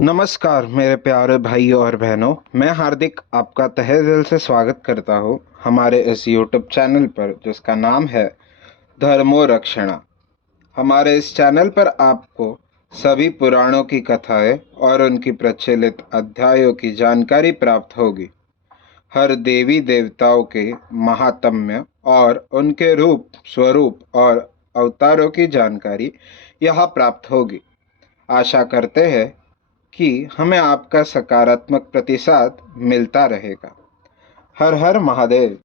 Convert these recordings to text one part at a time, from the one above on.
नमस्कार मेरे प्यारे भाइयों और बहनों। मैं हार्दिक आपका तहे दिल से स्वागत करता हूँ हमारे इस यूट्यूब चैनल पर जिसका नाम है धर्मो रक्षणा। हमारे इस चैनल पर आपको सभी पुराणों की कथाएं और उनकी प्रचलित अध्यायों की जानकारी प्राप्त होगी। हर देवी देवताओं के महात्म्य और उनके रूप स्वरूप और अवतारों की जानकारी यहाँ प्राप्त होगी। आशा करते हैं कि हमें आपका सकारात्मक प्रतिसाद मिलता रहेगा। हर हर महादेव।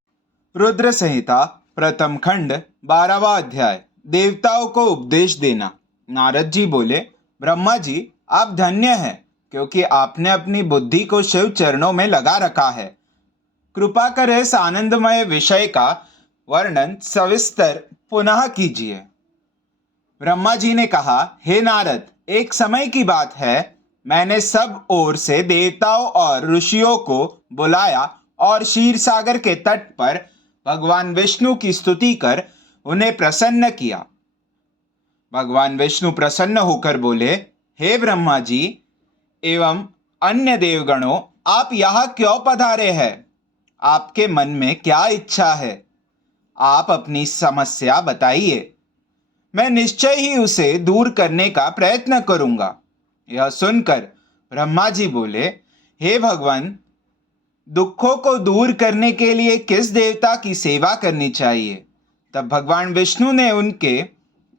रुद्र संहिता प्रथम खंड 12वां अध्याय। देवताओं को उपदेश देना। नारद जी बोले, ब्रह्मा जी, आप धन्य हैं क्योंकि आपने अपनी बुद्धि को शिव चरणों में लगा रखा है। कृपा कर इस आनंदमय विषय का वर्णन सविस्तर पुनः कीजिए। ब्रह्मा जी ने कहा, हे नारद, एक समय की बात है, मैंने सब ओर से देवताओं और ऋषियों को बुलाया और क्षीर सागर के तट पर भगवान विष्णु की स्तुति कर उन्हें प्रसन्न किया। भगवान विष्णु प्रसन्न होकर बोले, हे ब्रह्मा जी एवं अन्य देवगणों, आप यहाँ क्यों पधारे हैं? आपके मन में क्या इच्छा है? आप अपनी समस्या बताइए, मैं निश्चय ही उसे दूर करने का प्रयत्न करूंगा। यह सुनकर ब्रह्मा जी बोले, हे भगवान, दुखों को दूर करने के लिए किस देवता की सेवा करनी चाहिए? तब भगवान विष्णु ने उनके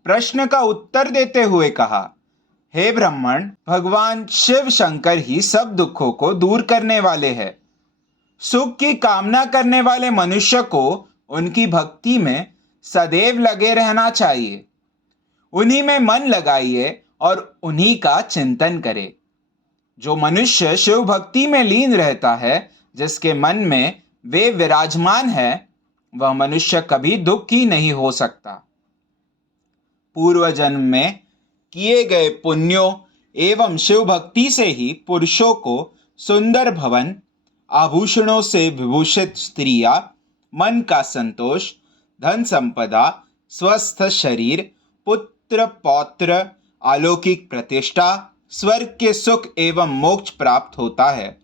प्रश्न का उत्तर देते हुए कहा, हे ब्राह्मण, भगवान शिव शंकर ही सब दुखों को दूर करने वाले हैं। सुख की कामना करने वाले मनुष्य को उनकी भक्ति में सदैव लगे रहना चाहिए। उन्हीं में मन लगाइए और उन्हीं का चिंतन करे। जो मनुष्य शिव भक्ति में लीन रहता है, जिसके मन में वे विराजमान है, वह मनुष्य कभी दुखी नहीं हो सकता। पूर्व जन्म में किए गए पुण्यों एवं शिव भक्ति से ही पुरुषों को सुंदर भवन, आभूषणों से विभूषित स्त्रियां, मन का संतोष, धन संपदा, स्वस्थ शरीर, पुत्र पौत्र, अलौकिक प्रतिष्ठा, स्वर्ग के सुख एवं मोक्ष प्राप्त होता है।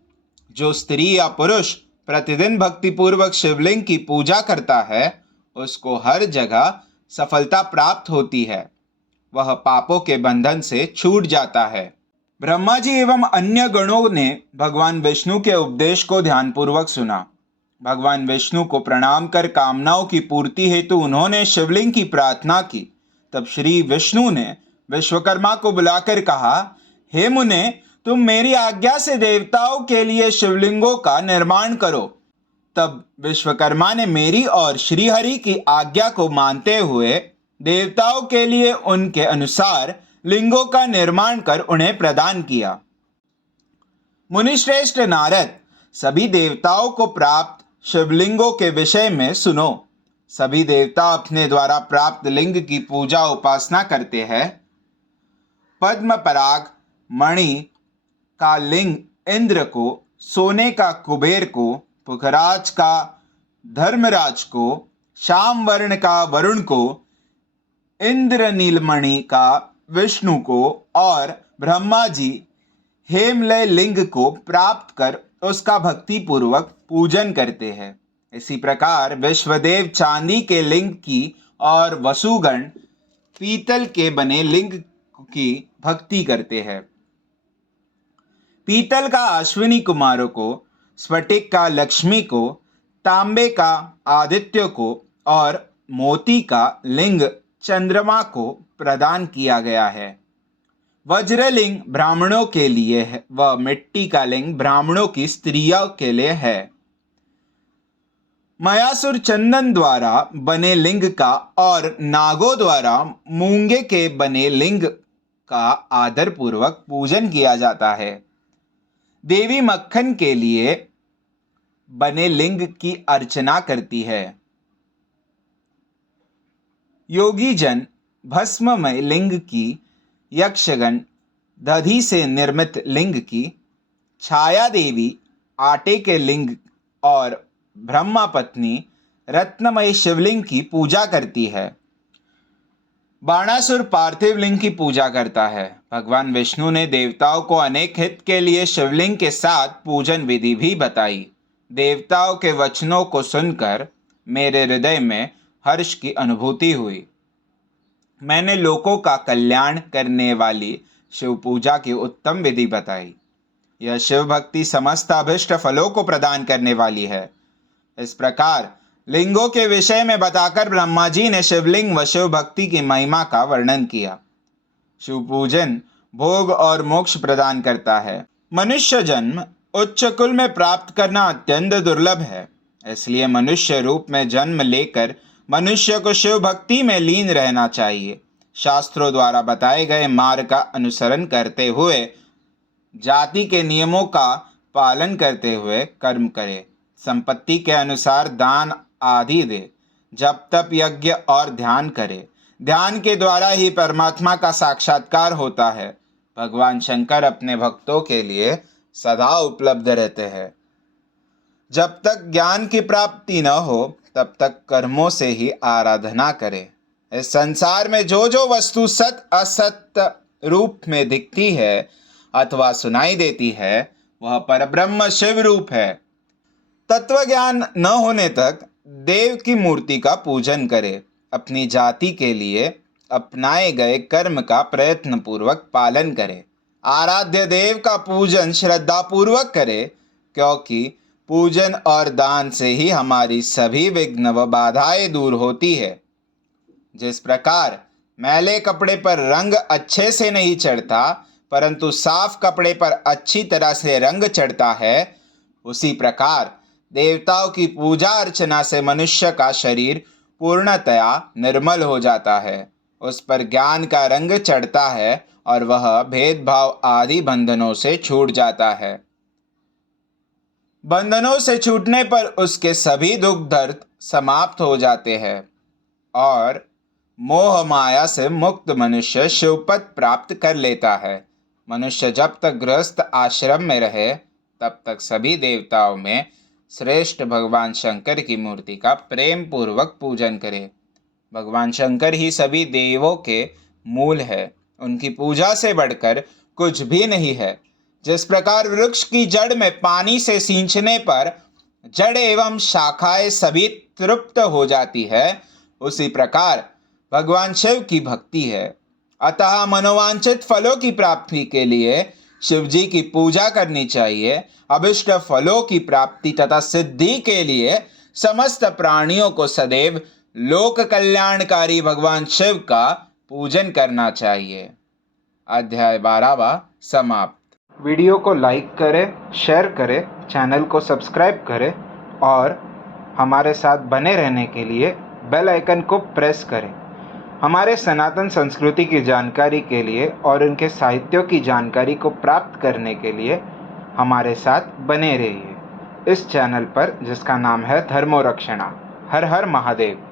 जो स्त्री या पुरुष प्रतिदिन भक्तिपूर्वक शिवलिंग की पूजा करता है, उसको हर जगह सफलता प्राप्त होती है। वह पापों के बंधन से छूट जाता है। ब्रह्मा जी एवं अन्य गणों ने भगवान विष्णु के उपदेश को ध्यानपूर्वक सुना। भगवान विष्णु को प्रणाम कर कामनाओं की पूर्ति हेतु उन्होंने शिवलिंग की प्रार्थना की। तब श्री विष्णु ने विश्वकर्मा को बुलाकर कहा, हे मुने, तुम मेरी आज्ञा से देवताओं के लिए शिवलिंगों का निर्माण करो। तब विश्वकर्मा ने मेरी और श्रीहरि की आज्ञा को मानते हुए देवताओं के लिए उनके अनुसार लिंगों का निर्माण कर उन्हें प्रदान किया। मुनिश्रेष्ठ नारद, सभी देवताओं को प्राप्त शिवलिंगों के विषय में सुनो। सभी देवता अपने द्वारा प्राप्त लिंग की पूजा उपासना करते हैं। पद्म पराग मणि का लिंग इंद्र को, सोने का कुबेर को, पुखराज का धर्मराज को, श्याम वर्ण का वरुण को, इंद्र नीलमणि का विष्णु को और ब्रह्मा जी हेमलय लिंग को प्राप्त कर उसका भक्ति पूर्वक पूजन करते हैं। इसी प्रकार विश्वदेव चांदी के लिंग की और वसुगण पीतल के बने लिंग की भक्ति करते हैं। पीतल का अश्विनी कुमारों को, स्फटिक का लक्ष्मी को, तांबे का आदित्य को और मोती का लिंग चंद्रमा को प्रदान किया गया है। वज्रलिंग ब्राह्मणों के लिए है व मिट्टी का लिंग ब्राह्मणों की स्त्रियों के लिए है। मयासुर चंदन द्वारा बने लिंग का और नागों द्वारा मूंगे के बने लिंग का आदर पूर्वक पूजन किया जाता है। देवी मक्खन के लिए बने लिंग की अर्चना करती है। योगी जन भस्ममय लिंग की, यक्षगण दधि से निर्मित लिंग की, छाया देवी आटे के लिंग और ब्रह्मा पत्नी रत्नमय शिवलिंग की पूजा करती है। बाणासुर पार्थिव लिंग की पूजा करता है। भगवान विष्णु ने देवताओं को अनेक हित के लिए शिवलिंग के साथ पूजन विधि भी बताई। देवताओं के वचनों को सुनकर मेरे हृदय में हर्ष की अनुभूति हुई। मैंने लोगों का कल्याण करने वाली शिव पूजा की उत्तम विधि बताई। यह शिव भक्ति समस्त अभिष्ट फलों को प्रदान करने वाली है। इस प्रकार लिंगों के विषय में बताकर ब्रह्मा जी ने शिवलिंग व शिव भक्ति की महिमा का वर्णन किया। शिव पूजन भोग और मोक्ष प्रदान करता है। मनुष्य जन्म उच्च कुल में प्राप्त करना अत्यंत दुर्लभ है, इसलिए मनुष्य रूप में जन्म लेकर मनुष्य को शिव भक्ति में लीन रहना चाहिए। शास्त्रों द्वारा बताए गए मार्ग का अनुसरण करते हुए जाति के नियमों का पालन करते हुए कर्म करे, संपत्ति के अनुसार दान आदि दे, जप तप यज्ञ और ध्यान करे। ध्यान के द्वारा ही परमात्मा का साक्षात्कार होता है। भगवान शंकर अपने भक्तों के लिए सदा उपलब्ध रहते हैं। जब तक ज्ञान की प्राप्ति न हो तब तक कर्मों से ही आराधना करें। इस संसार में जो जो वस्तु सत असत रूप में दिखती है अथवा सुनाई देती है वह परब्रह्म शिव रूप है। तत्व ज्ञान न होने तक देव की मूर्ति का पूजन करें। अपनी जाति के लिए अपनाए गए कर्म का प्रयत्न पूर्वक पालन करें। आराध्य देव का पूजन श्रद्धा पूर्वक करें, क्योंकि पूजन और दान से ही हमारी सभी विघ्न व बाधाएं दूर होती है। जिस प्रकार मैले कपड़े पर रंग अच्छे से नहीं चढ़ता परंतु साफ कपड़े पर अच्छी तरह से रंग चढ़ता है, उसी प्रकार देवताओं की पूजा अर्चना से मनुष्य का शरीर पूर्णतया निर्मल हो जाता है। उस पर ज्ञान का रंग चढ़ता है और वह भेदभाव आदि बंधनों से छूट जाता है। बंधनों से छूटने पर उसके सभी दुख दर्द समाप्त हो जाते हैं और मोह माया से मुक्त मनुष्य शिवपद प्राप्त कर लेता है। मनुष्य जब तक गृहस्थ आश्रम में रहे तब तक सभी देवताओं में श्रेष्ठ भगवान शंकर की मूर्ति का प्रेम पूर्वक पूजन करे। भगवान शंकर ही सभी देवों के मूल है। उनकी पूजा से बढ़कर कुछ भी नहीं है। जिस प्रकार वृक्ष की जड़ में पानी से सींचने पर जड़ एवं शाखाएं सभी तृप्त हो जाती है, उसी प्रकार भगवान शिव की भक्ति है। अतः मनोवांछित फलों की प्राप्ति के लिए शिव जी की पूजा करनी चाहिए। अभिष्ट फलों की प्राप्ति तथा सिद्धि के लिए समस्त प्राणियों को सदैव लोक कल्याणकारी भगवान शिव का पूजन करना चाहिए। अध्याय 12वां समाप्त। वीडियो को लाइक करें, शेयर करें, चैनल को सब्सक्राइब करें और हमारे साथ बने रहने के लिए बेल आइकन को प्रेस करें। हमारे सनातन संस्कृति की जानकारी के लिए और उनके साहित्यों की जानकारी को प्राप्त करने के लिए हमारे साथ बने रहिए इस चैनल पर, जिसका नाम है धर्मो रक्षणा। हर हर महादेव।